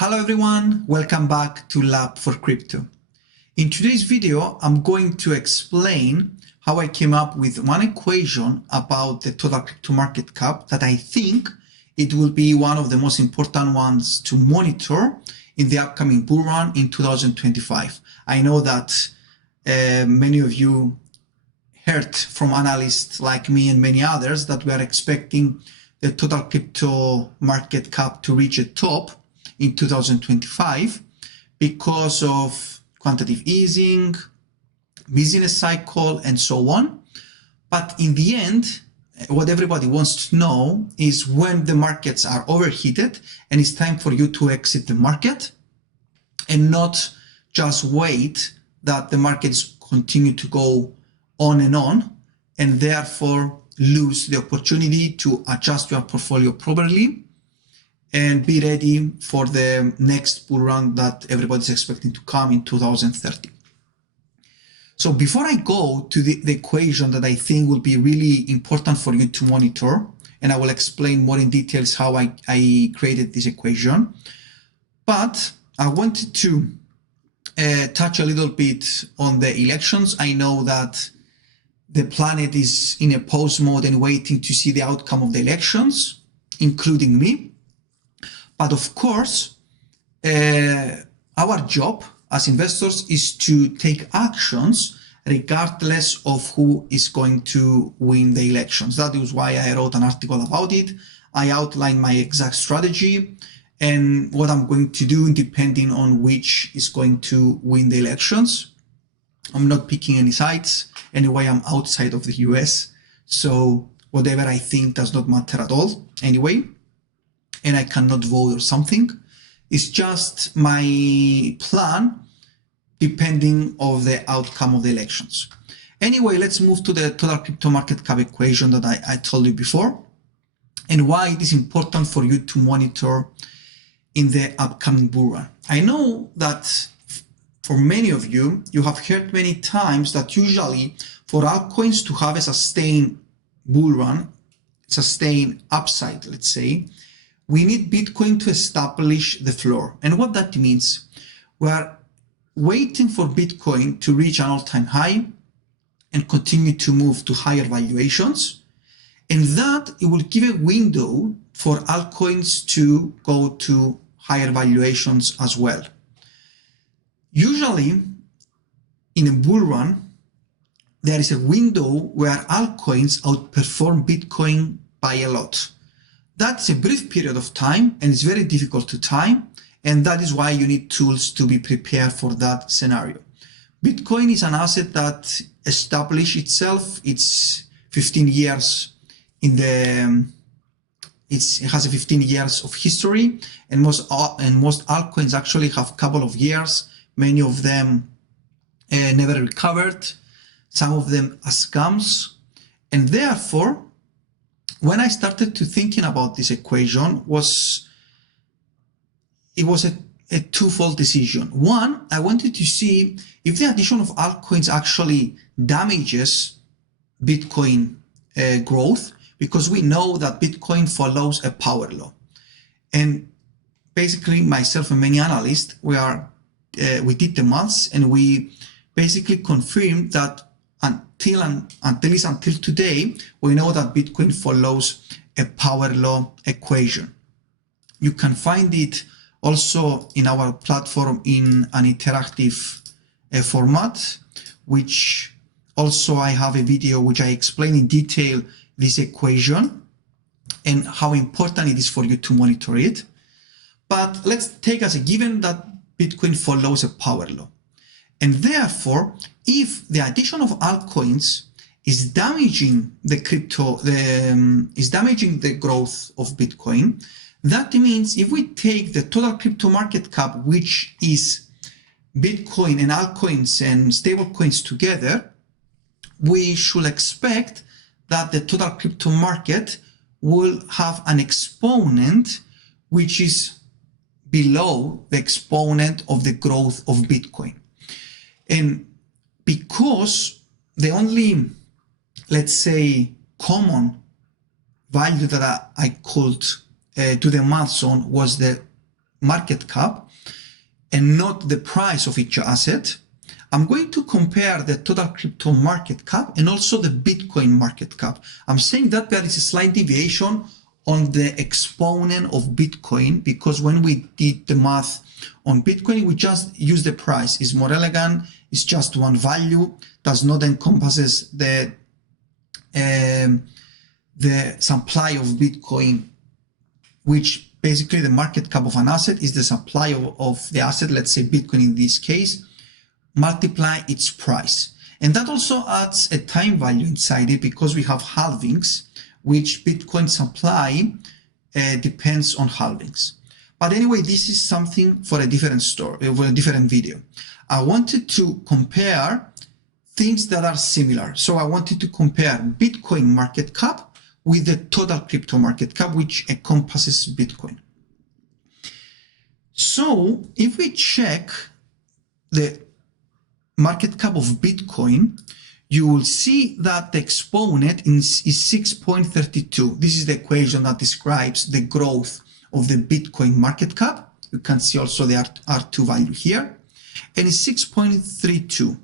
Hello everyone, welcome back to Lab4crypto. In today's video, I'm going to explain how I came up with one equation about the total crypto market cap that I think it will be one of the most important ones to monitor in the upcoming bull run in 2025. I know that many of you heard from analysts like me and many others that we are expecting the total crypto market cap to reach a top in 2025 because of quantitative easing, business cycle, and so on. But in the end, what everybody wants to know is when the markets are overheated and it's time for you to exit the market and not just wait that the markets continue to go on and therefore lose the opportunity to adjust your portfolio properly and be ready for the next bull run that everybody's expecting to come in 2030. So before I go to the equation that I think will be really important for you to monitor, and I will explain more in details how I created this equation, but I wanted to touch a little bit on the elections. I know that the planet is in a pause mode and waiting to see the outcome of the elections, including me. But of course, our job as investors is to take actions regardless of who is going to win the elections. That is why I wrote an article about it. I outlined my exact strategy and what I'm going to do depending on which is going to win the elections. I'm not picking any sides. Anyway, I'm outside of the US. So whatever I think does not matter at all anyway. And I cannot vote or something. It's just my plan depending on the outcome of the elections. Anyway, let's move to the total crypto market cap equation that I told you before and why it is important for you to monitor in the upcoming bull run. I know that for many of you, you have heard many times that usually for altcoins to have a sustained bull run, sustained upside, let's say, we need Bitcoin to establish the floor. And what that means, we are waiting for Bitcoin to reach an all-time high and continue to move to higher valuations. And that it will give a window for altcoins to go to higher valuations as well. Usually in a bull run, there is a window where altcoins outperform Bitcoin by a lot. That's a brief period of time and it's very difficult to time. And that is why you need tools to be prepared for that scenario. Bitcoin is an asset that established itself. It's 15 years in the, it has a 15 years of history and most altcoins actually have a couple of years. Many of them never recovered. Some of them are scams. And therefore, when I started to thinking about this equation, it was a twofold decision. One, I wanted to see if the addition of altcoins actually damages Bitcoin growth, because we know that Bitcoin follows a power law. And basically myself and many analysts, we did the maths and we basically confirmed that until today, we know that Bitcoin follows a power law equation. You can find it also in our platform in an interactive format, which also I have a video which I explain in detail this equation and how important it is for you to monitor it. But let's take as a given that Bitcoin follows a power law. And therefore, if the addition of altcoins is damaging the growth of Bitcoin, that means if we take the total crypto market cap, which is Bitcoin and altcoins and stablecoins together, we should expect that the total crypto market will have an exponent which is below the exponent of the growth of Bitcoin. And because the only, let's say, common value that I could do the maths on was the market cap and not the price of each asset, I'm going to compare the total crypto market cap and also the Bitcoin market cap. I'm saying that there is a slight deviation on the exponent of Bitcoin, because when we did the math on Bitcoin, we just use the price. It's more elegant. It's just one value, does not encompasses the supply of Bitcoin, which basically the market cap of an asset is the supply of the asset, let's say Bitcoin in this case, multiply its price. And that also adds a time value inside it, because we have halvings, which Bitcoin supply depends on halvings. But anyway, this is something for a different story, for a different video. I wanted to compare things that are similar. So I wanted to compare Bitcoin market cap with the total crypto market cap, which encompasses Bitcoin. So if we check the market cap of Bitcoin, you will see that the exponent is 6.32. This is the equation that describes the growth of the Bitcoin market cap. You can see also the R2 value here, and it's 6.32.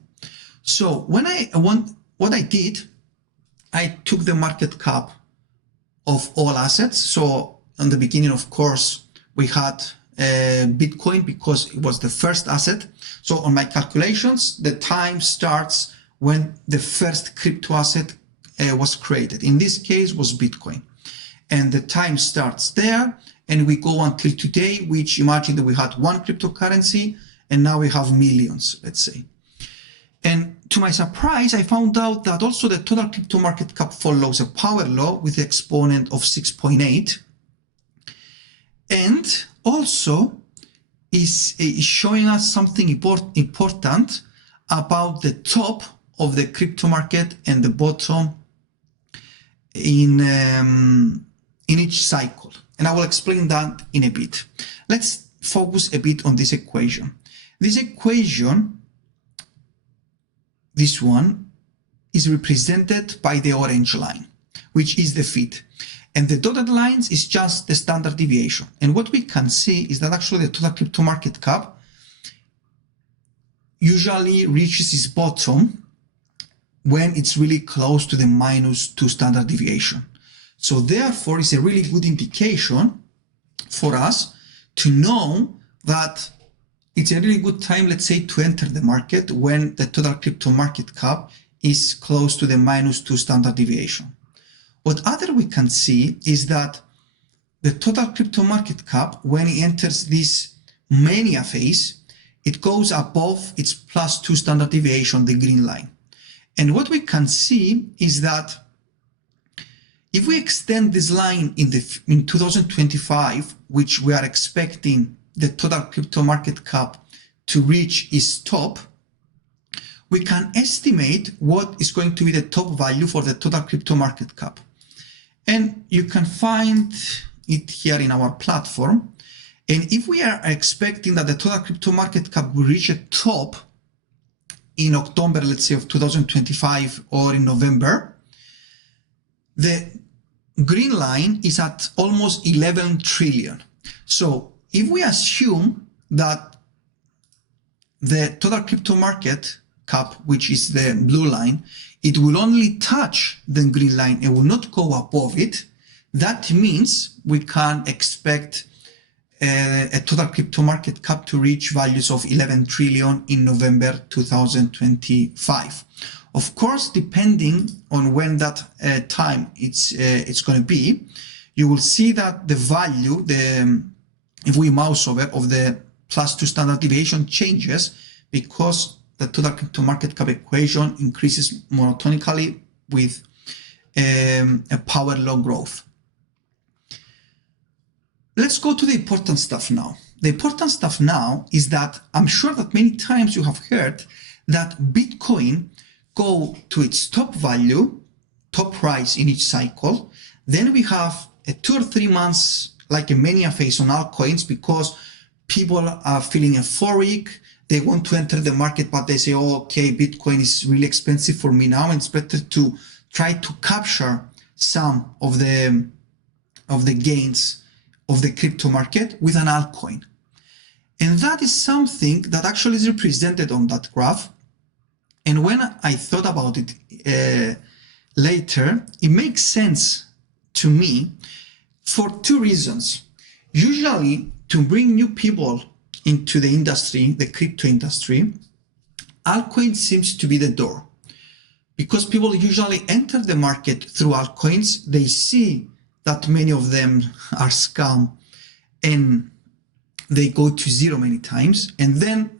So what I did, I took the market cap of all assets. So in the beginning, of course, we had Bitcoin because it was the first asset. So on my calculations, the time starts when the first crypto asset was created. In this case was Bitcoin. And the time starts there, and we go until today, which imagine that we had one cryptocurrency and now we have millions, let's say. And to my surprise, I found out that also the total crypto market cap follows a power law with the exponent of 6.8. And also is showing us something important about the top of the crypto market and the bottom in each cycle. And I will explain that in a bit. Let's focus a bit on this equation. This equation, this one, is represented by the orange line, which is the fit. And the dotted lines is just the standard deviation. And what we can see is that actually the total crypto market cap usually reaches its bottom when it's really close to the -2 standard deviation. So therefore, it's a really good indication for us to know that it's a really good time, let's say, to enter the market when the total crypto market cap is close to the -2 standard deviation. What other we can see is that the total crypto market cap, when it enters this mania phase, it goes above its +2 standard deviation, the green line. And what we can see is that if we extend this line in 2025, which we are expecting the total crypto market cap to reach its top, we can estimate what is going to be the top value for the total crypto market cap. And you can find it here in our platform. And if we are expecting that the total crypto market cap will reach a top in October, let's say, of 2025 or in November, the green line is at almost 11 trillion. So if we assume that the total crypto market cap, which is the blue line, it will only touch the green line and will not go above it, that means we can expect a total crypto market cap to reach values of 11 trillion in November 2025. Of course, depending on when that time it's going to be, you will see that the value, if we mouse over, of the +2 standard deviation changes because the total crypto market cap equation increases monotonically with a power law growth. Let's go to the important stuff now. The important stuff now is that I'm sure that many times you have heard that Bitcoin go to its top value, top price in each cycle. Then we have a 2 or 3 months, like a mania phase on altcoins, because people are feeling euphoric. They want to enter the market, but they say, oh, okay, Bitcoin is really expensive for me now, and it's better to try to capture some of the gains of the crypto market with an altcoin. And that is something that actually is represented on that graph. And when I thought about it later, it makes sense to me for two reasons. Usually, to bring new people into the industry, the crypto industry, altcoin seems to be the door. Because people usually enter the market through altcoins, they see that many of them are scam and they go to zero many times. And then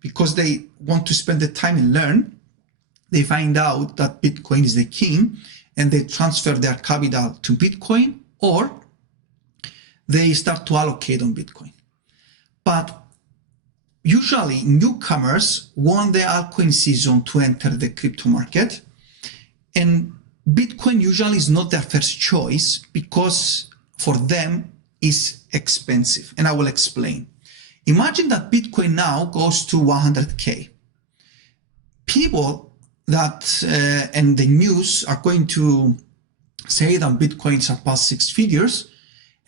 because they want to spend the time and learn, they find out that Bitcoin is the king and they transfer their capital to Bitcoin, or they start to allocate on Bitcoin. But usually newcomers want the altcoin season to enter the crypto market, and Bitcoin usually is not their first choice because for them it's expensive, and I will explain. Imagine that Bitcoin now goes to 100K. People that and the news are going to say that Bitcoin surpassed 6 figures,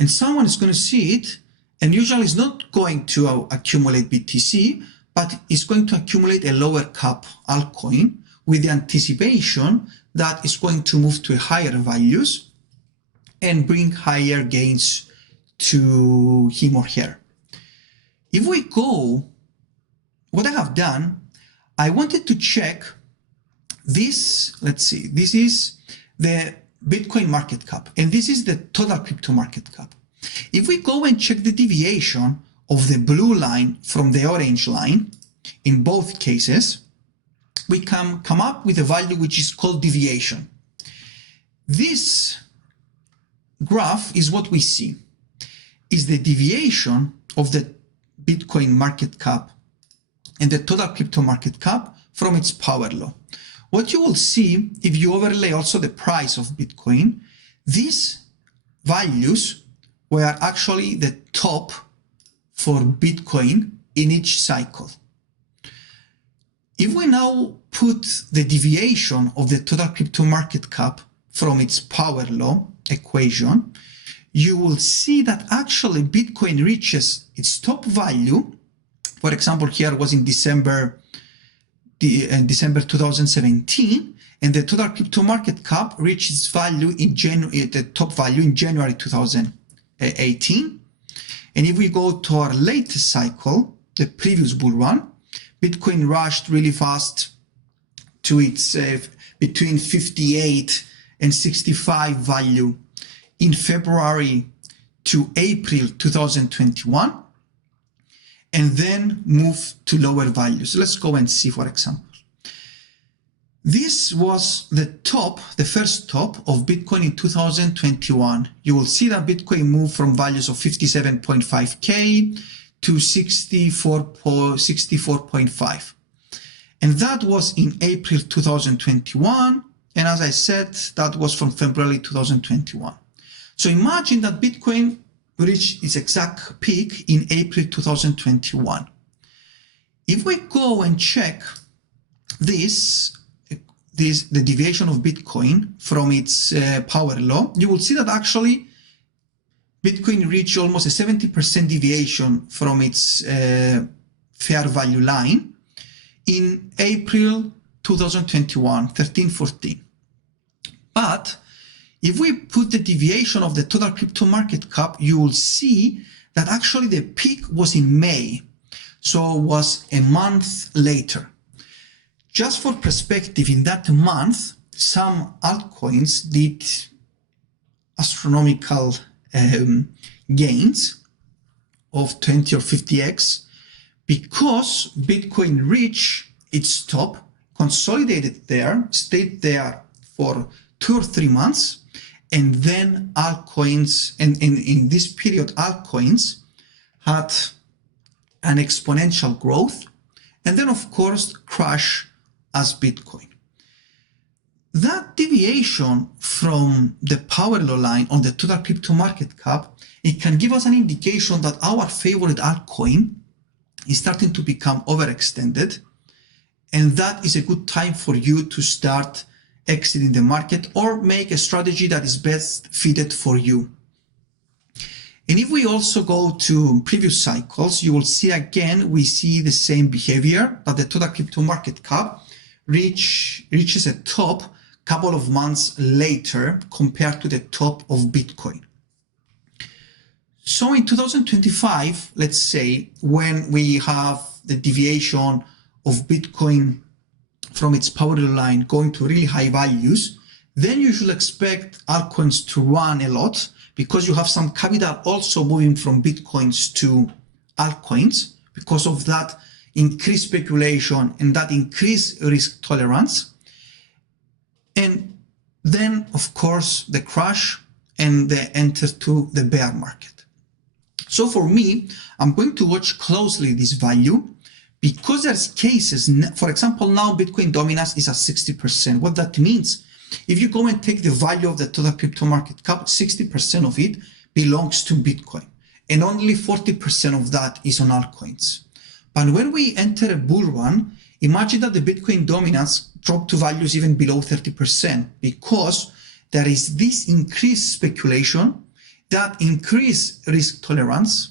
and someone is going to see it, and usually is not going to accumulate BTC, but is going to accumulate a lower cap altcoin with the anticipation that it's going to move to higher values and bring higher gains to him or her. If we go, what I have done, I wanted to check this. Let's see, this is the Bitcoin market cap, and this is the total crypto market cap. If we go and check the deviation of the blue line from the orange line, in both cases, we can come up with a value which is called deviation. This graph is what we see, is the deviation of the Bitcoin market cap and the total crypto market cap from its power law. What you will see, if you overlay also the price of Bitcoin, these values were actually the top for Bitcoin in each cycle. If we now put the deviation of the total crypto market cap from its power law equation, you will see that actually Bitcoin reaches its top value. For example, here was in December 2017, and the total crypto market cap reached its value in the top value in January 2018. And if we go to our latest cycle, the previous bull run, Bitcoin rushed really fast to its between 58 and 65 value in February to April 2021, and then move to lower values. Let's go and see, for example. This was the top, the first top of Bitcoin in 2021. You will see that Bitcoin moved from values of 57.5K to 64.5. And that was in April 2021. And as I said, that was from February 2021. So imagine that Bitcoin reached its exact peak in April 2021. If we go and check the deviation of Bitcoin from its power law, you will see that actually Bitcoin reached almost a 70% deviation from its fair value line in April 2021, 13-14. But if we put the deviation of the total crypto market cap, you will see that actually the peak was in May. So it was a month later. Just for perspective, in that month, some altcoins did astronomical gains of 20 or 50x because Bitcoin reached its top, consolidated there, stayed there for 2 or 3 months, and then altcoins, and in this period, altcoins had an exponential growth, and then of course crash as Bitcoin. That deviation from the power law line on the total crypto market cap, it can give us an indication that our favorite altcoin is starting to become overextended, and that is a good time for you to start exiting the market or make a strategy that is best fitted for you. And if we also go to previous cycles, you will see again, we see the same behavior, that the total crypto market cap reaches a top couple of months later compared to the top of Bitcoin. So in 2025, let's say, when we have the deviation of Bitcoin from its power line going to really high values, then you should expect altcoins to run a lot, because you have some capital also moving from Bitcoins to altcoins because of that increased speculation and that increased risk tolerance. And then, of course, the crash and the enter to the bear market. So for me, I'm going to watch closely this value, because there's cases, for example, now Bitcoin dominance is at 60%. What that means, if you go and take the value of the total crypto market cap, 60% of it belongs to Bitcoin, and only 40% of that is on altcoins. But when we enter a bull run, imagine that the Bitcoin dominance dropped to values even below 30%, because there is this increased speculation, that increased risk tolerance,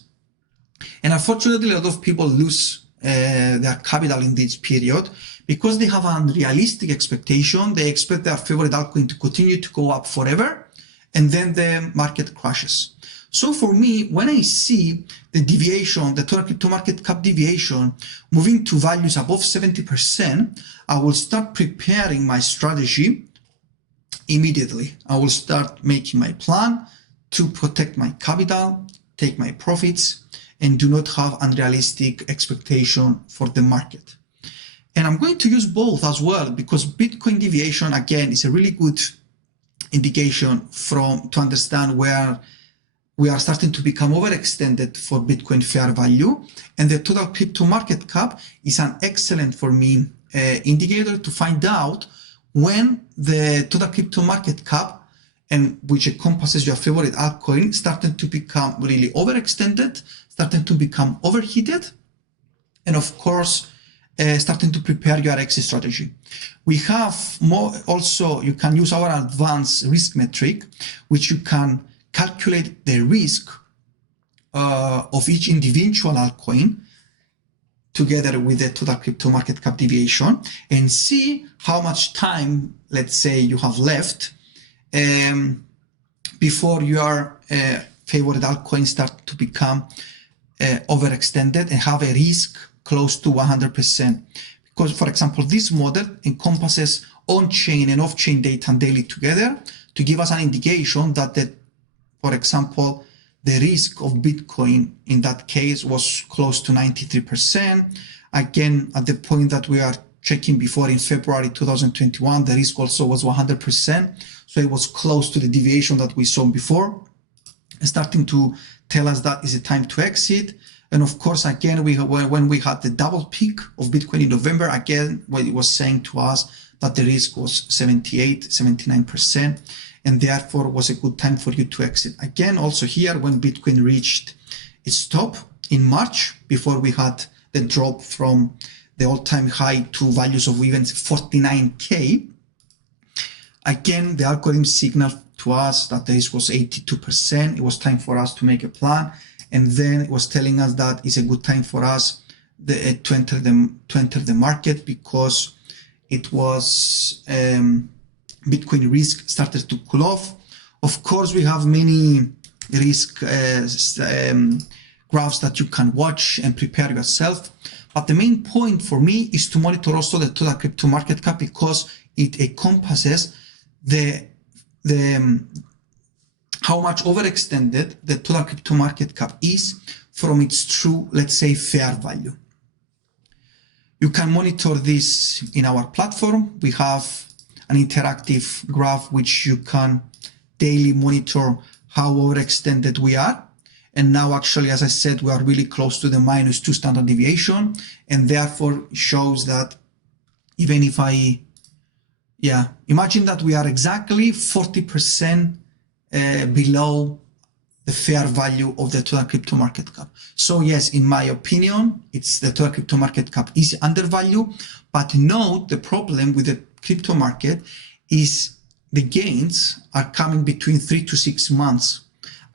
and unfortunately a lot of people lose their capital in this period because they have an unrealistic expectation. They expect their favorite altcoin to continue to go up forever, and then the market crashes. So for me, when I see the deviation, the total crypto market cap deviation moving to values above 70%, I will start preparing my strategy immediately. I will start making my plan to protect my capital, take my profits, and do not have unrealistic expectation for the market. And I'm going to use both as well, because Bitcoin deviation, again, is a really good indication to understand where we are starting to become overextended for Bitcoin fair value. And the total crypto market cap is an excellent, for me, indicator to find out when the total crypto market cap, and which encompasses your favorite altcoin, starting to become really overextended, starting to become overheated, and of course, starting to prepare your exit strategy. We have more also, you can use our advanced risk metric, which you can calculate the risk of each individual altcoin together with the total crypto market cap deviation, and see how much time, let's say, you have left before your favorite altcoin start to become overextended and have a risk close to 100%. Because, for example, this model encompasses on-chain and off-chain data daily together to give us an indication that, for example, the risk of Bitcoin in that case was close to 93%. Again, at the point that we are checking before in February 2021, the risk also was 100%. So it was close to the deviation that we saw before, starting to tell us that is a time to exit. And of course, again, when we had the double peak of Bitcoin in November, again, what it was saying to us that the risk was 78, 79%, and therefore was a good time for you to exit. Again, also here, when Bitcoin reached its top in March, before we had the drop from the all-time high to values of even 49K, again, the algorithm signaled to us that the risk was 82%. It was time for us to make a plan. And then it was telling us that it's a good time for us to enter the market, because it was Bitcoin risk started to cool off. Of course, we have many risk graphs that you can watch and prepare yourself. But the main point for me is to monitor also the total crypto market cap, because it encompasses how much overextended the total crypto market cap is from its true, let's say, fair value. You can monitor this in our platform. We have an interactive graph which you can daily monitor how overextended we are. And now actually, as I said, we are really close to the -2 standard deviation, and therefore shows that even if imagine that we are exactly 40% below the fair value of the total crypto market cap. So yes, in my opinion, it's the total crypto market cap is undervalued, but note the problem with the crypto market is the gains are coming between 3 to 6 months.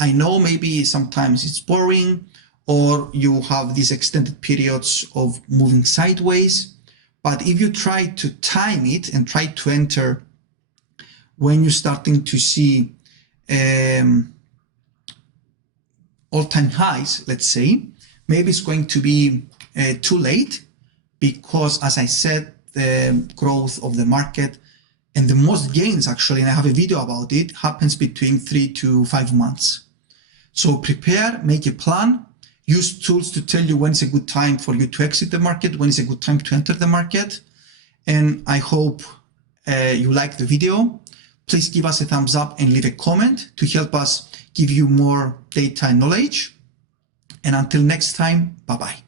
I know maybe sometimes it's boring or you have these extended periods of moving sideways, but if you try to time it and try to enter when you're starting to see all-time highs, let's say, maybe it's going to be too late because, as I said, the growth of the market and the most gains actually, and I have a video about it, happens between 3 to 5 months. So prepare, make a plan, use tools to tell you when is a good time for you to exit the market, when is a good time to enter the market. And I hope you like the video. Please give us a thumbs up and leave a comment to help us give you more data and knowledge. And until next time, bye-bye.